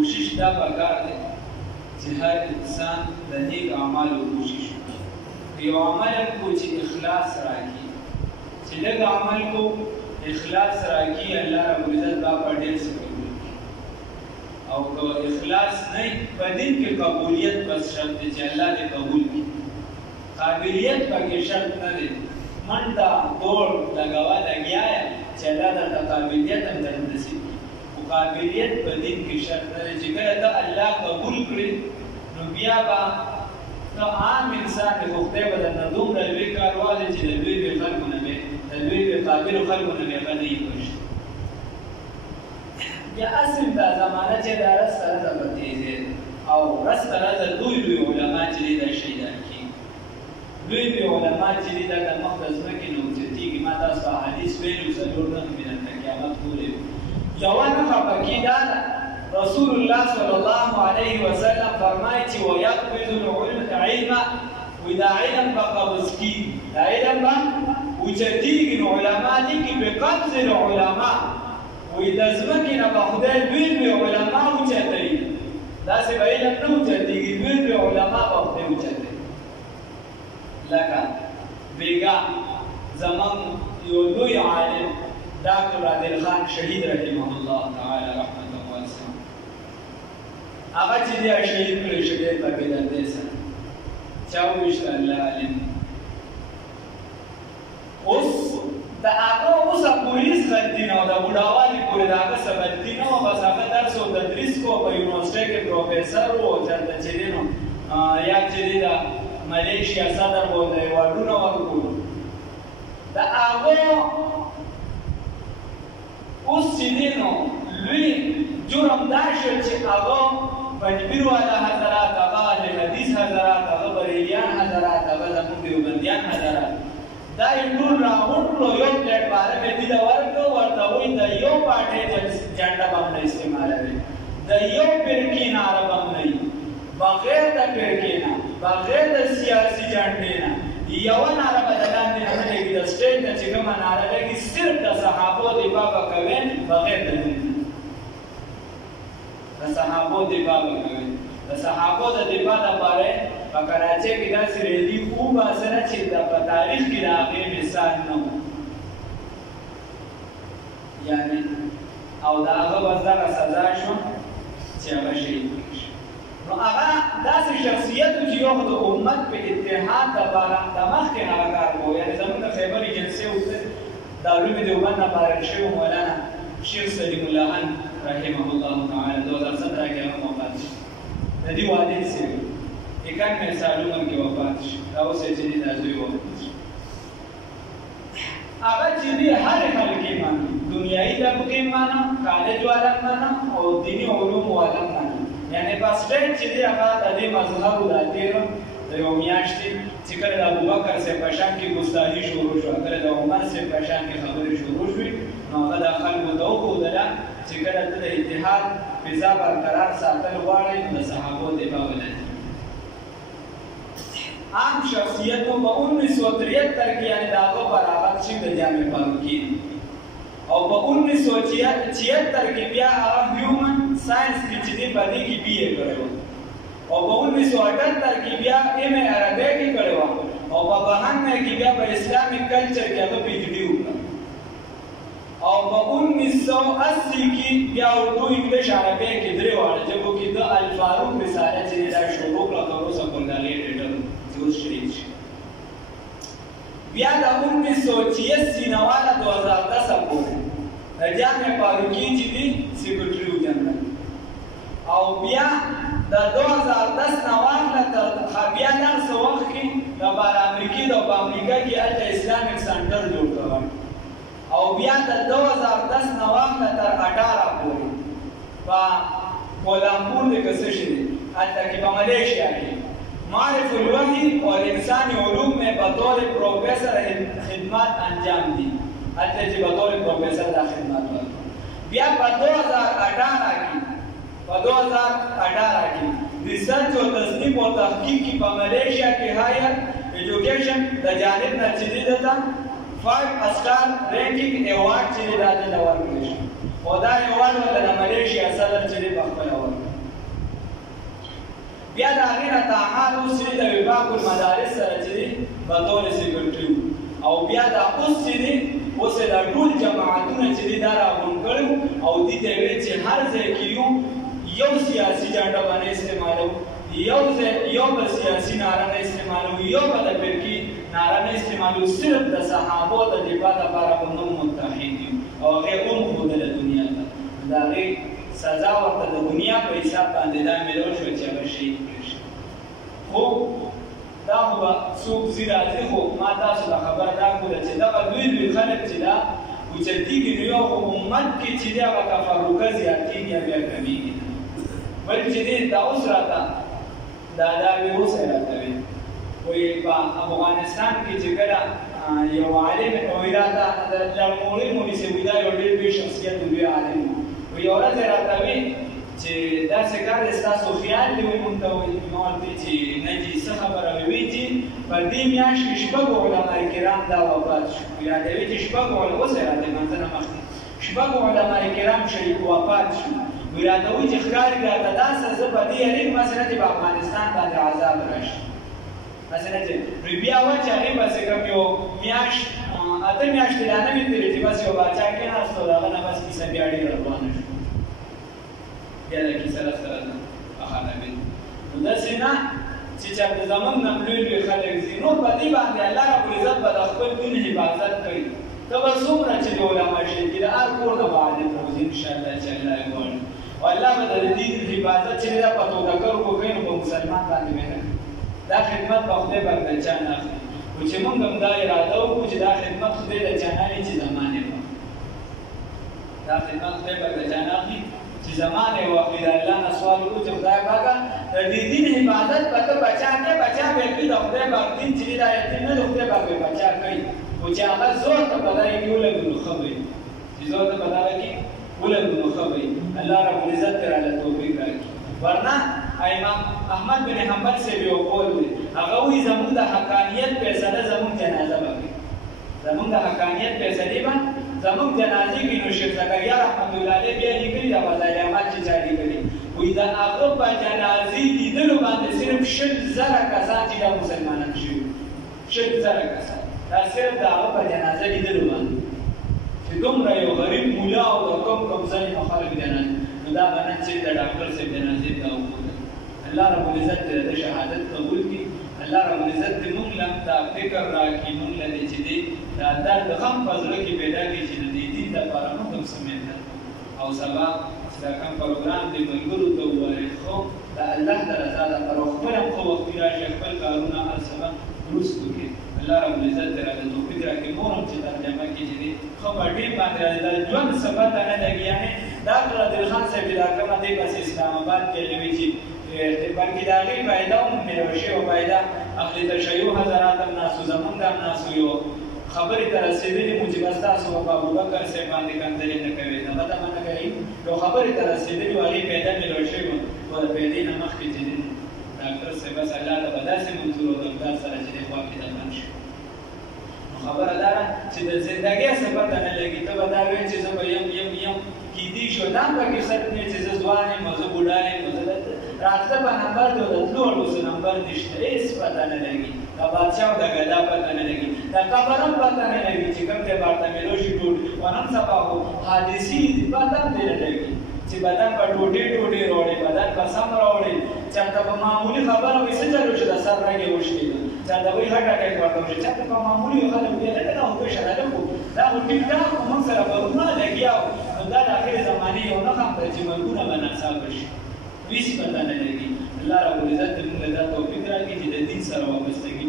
کوشش دا پکار دی چې هر انسان د نیک اعمالو کوشش وکړي. یو عمل کو چې اخلاص راکړي، چې لږ عمل کو اخلاص راکړي، الله رب العزت دا په ډېر څه کوي. او که اخلاص نه په دین کې قبولیت بس شرط دی چې الله دې قبول کړي. قابلیت پکې شرط نه دی، منډه دوړ لګوا لګیا چې الله درته قابلیت هم در نصیب کړي. خو قابلیت په دین کې شرط نه دی چې کله ته الله قبول کړي نو بیا به ته عام انسان دی، خو خدای به درنه دومره لوی کار والی چې د لوی خلکو نه به د لوی قابلو خلکو نه به هغه نه وي کړی. یا اصل دا زمانه چې دا رس سره ته په تېزې او رس سره ته لوی علما چې دی دا شهیدان کېږي. لوی علما چې دی دا د مخ د ځمکې نه اوچتېږي. ما تاسو ته حدیث ویلي څلور نښې مې درته قیامت پورې یوه نښه پکې دا ده، رسول الله صلی الله علیه وسلم فرمایي چې ویقبض العلم، وایي دا علم به قبض کېږي، دا علم به اوچتېږي. نو علما لیکي بقبض العلما، وایي د ځمکې نه به خدای لوی علما اوچتوي، داسې به علم نه اوچتېږي، لوی علما به خدای اوچتوي. لکه بیګا زموږ یو لوی عالم ډاکټر عادل خان شهید رحمه الله تعالی رحمة واسعه، هغه چې دی شهید کړی شو ډېر په بېدردۍ سره. چا وویشت الله عالم. اوس د هغه اوسه پولیس غلطي نه وه، د بوډاوالي پورې د هغه څه غلطي نه وه، بس هغه درس و تدریس کو، په یونیورسټۍ کې پروفیسر و، چېرته چې دی نو یا چې دی د ملیشیا صدر و، د ایوارډونه ورکړو. د هغه اوس چې دی نو لوی جرم دا شو چې هغه پنجبیر والا حضرات، هغه اهل حدیث حضرات، هغه بریلیان حضرات، هغه زموږ دیوبندیان حضرات، دا یې ټول راغونډ کړو، یو پلیټ باره مې دې ته ورکړو، ورته وایي د یو پارټۍ جنډه به هم نه استعمالوي، د یو فرقې ناره به هم نه وي، بغیر د فرقې نه، بغیر د سیاسي جنډې نه یوه ناره به د لاندې نه لګي، د سټیج نه چې کومه ناره لګي صرف د صحابو دفاع به کوي، بغیر د دین نه. د صحابو دفاع به کوي. د صحابو د دفاع لپاره په کراچۍ کې داسې ریلي وباسه چې په تاریخ کې د هغې مثال نه و، یعنې او د هغه بس دغه سزا شوه چې هغه شهید کړی شو. نو هغه داسې شخصیت و چې یو خو د امت په اتحاد دپاره د مخکې نه هغه کار کوو. یعنې زموږ د خیبر ایجنسۍ اوسه د علوم دیوبند نه فارغ شوي مولانا شیخ سلیم الله خان رحمه الله تعالی 2017 کې هغه وفات شو. د دې والد صاحب 91 سال عمر کې وفات شو، دا اوس یې چې دی دا زوی وفات شو. هغه چې دی هر حال کې مانه، دنیایي طبقې مانه، کالج والا مانه او دیني علوم والا مانه. یعنې په سټیج چې دی هغه د دې مذهبو دا تېره د یو میاشتې چې کله د ابوبکر صاحب په شان کې ګستاخي شروع شوه، کله د عمر صاحب په شان کې خبرې شروع شوې، نو هغه دا خلکو ته وښودله چې کله ته د اتحاد فضا برقرار ساتل غواړئ نو د صحابو دفاع ولرئ. عام شخصیت کو په 1973 کې یعنې د هغه بغاوت شوي د جامع فاروقي، او په 1976 کې بیا هغه هیومن ساینس کې چې دی په دې کې بي اے کړی و، او په 1978 کې بیا ایم اے عربی کې کړی و، او په 92 کې بیا په اسلامي کلچر کې هغه پی ایچ ډي وکړه، او په 1980 کې بیا اردو انګلیش عربی کې درې واړه ژبو کې د الفاروق رساله چې دا شروع کړه، تر اوسه پر دغې ډېټر اوس شریک شي. بیا د 1986 نه واله 2010 پورې د جامع فاروقي چې دی سیکرټري جنرال، او بیا د 2010 نه واله تر بیا دغه څه وخت کې د امریکې د په امریکا کې هلته اسلامیک سنټر جوړ کړی، او بیا د 2010 نه واله تر 18 پورې په کولامبور د څه شي دی هلته کې په ملیشیا کې معرف الوحی اور انسانی علوم میں بطور پروفیسر خدمات انجام دی، ہلتے جی بطور پروفیسر دا خدمات ہوئی. بیا پا 2018 کی ریسرچ و تصنیف و تحقیق کی پا ملیشیا کی ہائر ایڈوکیشن دا جانب نا چیزی دیتا 5 اسٹار رینکنگ ایوارڈ چیزی داتے دوار کلیشن، و دا ایوارڈ والا ملیشیا صدر چیزی بخبر ایوارڈ بیا د هغې نه تعهد اوس چې د وفاق المدارس سره چې دی بطور سیکرټري او بیا دا اوس چې دی اوس یې دا ټول جماعتونه چې دی دا راغونډ کړي او دې ته یې ویل چې هر ځای کې یو سیاسي جنډه باندې استعمالوو یو به سیاسي ناره نه استعمالوو یو به د فرقې ناره نه استعمالوو صرف د صحابو د دفاع لپاره به موږ متحد یو او هغې وښودله دنیا ته د هغې سزا ورته د دنیا په حساب باندې دا میلو شوه چې هغه شهید کړی شي خو دا خو به څوک ځي راځي خو ما تاسو ته خبره دا کوله چې دغه لوی خلک چې دا اوچتېږي نو یو خو امت کې چې دی هغه تفرقه زیاتېږي یا بیا کمېږي بل چې دی دا اوس راته دا وی اوس یې راته وي وایي په افغانستان کې چې کله یو عالم وایي راته د لړموړي مولي صاحب دا یو ډېر لوی شخصیت لوی عالم وایي یو ورځ یې راته وي چې داسې کار دی ستاسو خیال دی وایي مونږ ته وایي ما ورته وایي چې نه جي څه خبره وي وایي چې په دې میاشت کې شپږو علماء کرام دا وفات شو یادوي چې شپږو اوس یې راته منځنه مخکې شپږو علماء کرام وفات شو وایي راته وایي چې ښکاري راته داسې زه په دې یارېږم مثلا چې په افغانستان باندې عذاب راشي مثلا چې بیا وایي چې هغې بسې کوم یو میاشت اته میاشتې لا نه وي تېرې چې بس یو باچا کېناست او د هغه نه بس کیسه بیا ډېره روانه شوه بیا د کیسه راسره ختمېده نو داسې نه چې چېرته زموږ نه لوی خلک ځي نو په دې باندې الله ربالعزت به د خپل دین حفاظت کوي ته به څومره چې د علما شهید کړي د هر کور نه به عالم روزي انشاءالله چې الله یې غواړي او الله به د دین حفاظت چې دا په توګه وکړي نو په مسلمان باندې به نه کوي دا خدمت به خدای به د چا نه اخلي خو چې موږ هم دا اراده وکړو چې دا خدمت خدای د چا نه اخلي چې زمانې به دا خدمت خدای به د چا نه اخلي چې زمانې واخلي د الله نه سوال وکړو چې خدای پاکه د دې دین حفاظت به ته بچا کې بچا به کړي د خدای پاک دین چې دا یتیم نه د خدای پاک به بچا کوي خو چې هغه زور ته په دغه کې ولګو نو ښه وي چې زور ته په دغه کې ولګو نو ښه وي الله ربالعزت راله توفیق راکړي ورنه امام احمد بن حنبل صاحب یو قول دی هغه وایي زموږ د حقانیت فیصله زموږ جنازه به کوي زموږ د حقانیت فیصلې به زموږ جنازې کې نو شیخ زکریا رحمت الله علیه بیا لیکلي د فضایل اعمال چې چا لیکلي وایي د هغه په جنازې لیدلو باندې صرف 100,000 کسان چې دا مسلمانان شوي 100,000 کسان دا صرف د هغه په جنازه لیدلو باندې چې دومره یو غریب مولا او د کوم ځای نه خلک جنازه نو دا به نن چې د ډاکټر صاحب جنازې ته وښودل الله ربالعزت د شهادت قبول کړي الله ربالعزت دې موږ له دا فکر راکړي موږ له دې چې دی دا درد غم په زړه کې پیدا کړي چې د دې دین لپاره موږ هم څه محنت او سبا چې دا کوم پروګرام دې ملګرو ته ووایي خو د الله د رضا لپاره خپل هم ښه وخت راشي خپل کارونه هر سبا درست وکړي الله ربالعزت دې راته توفیق راکړي مور هم چې ترجمه کړي چې دی ښه په ډېر باندې د ژوند څه پته نه لګي یعنې دا عبدالعادل خان صاحب دا کومه دی بس اسلام آباد کې لوي چې بلکې د هغې فایده هم میلوه شوې فایده اهل تشیع حضرات هم ناسو زمونږ هم ناسو یو خبرې ته رسېدلې مو چې بس تاسو په ابوبکر صاحب باندې کنځلې نه کوئ دغه ته منع کوي یو خبرې ته رسېدلې وه هغې فایده میلوه شوې وه او د فایدې نه مخکې چې دی ډاکټر صاحب بس الله ته به داسې منظور او د پلار سره چې دی خوا کې دفن شو نو خبره دا ده چې د زندګۍ څه پته نه لګي ته به دا وایې چې زه به یم کیدی شو دا هم پکې شرط دی چې زه ځوان یم زه بوډا یم راتله په نمبر دی او د تلو ورپسې نمبر نشته هېڅ پته نه لګي د بادشاه او د ګدا پته نه لګي د قبر هم پته نه لګي چې کوم ځای ورته میلو شي ټوټې او نن سبا خو حادثې پته هم دی نه لګي چې بدن په ټوټې راوړي بدن په سم راوړي چېرته په معمولي خبره وایي څه چلو چې د سر رګې وشکېده چېرته وایي هټ اټیک ورته وشي چېرته په معمولي خلک وایي لکه دا خو پېښه ده خو دا خو ټیک ټاک خو موږ سره برونه لګیا وو نو دا د اخرې زمانې یو نښه هم ده چې مرګونه به ناڅاپه شي هېڅ پته نه لګي الله ربالعزت دې موږ له دا توفیق راکړي چې د دین سره وابستګي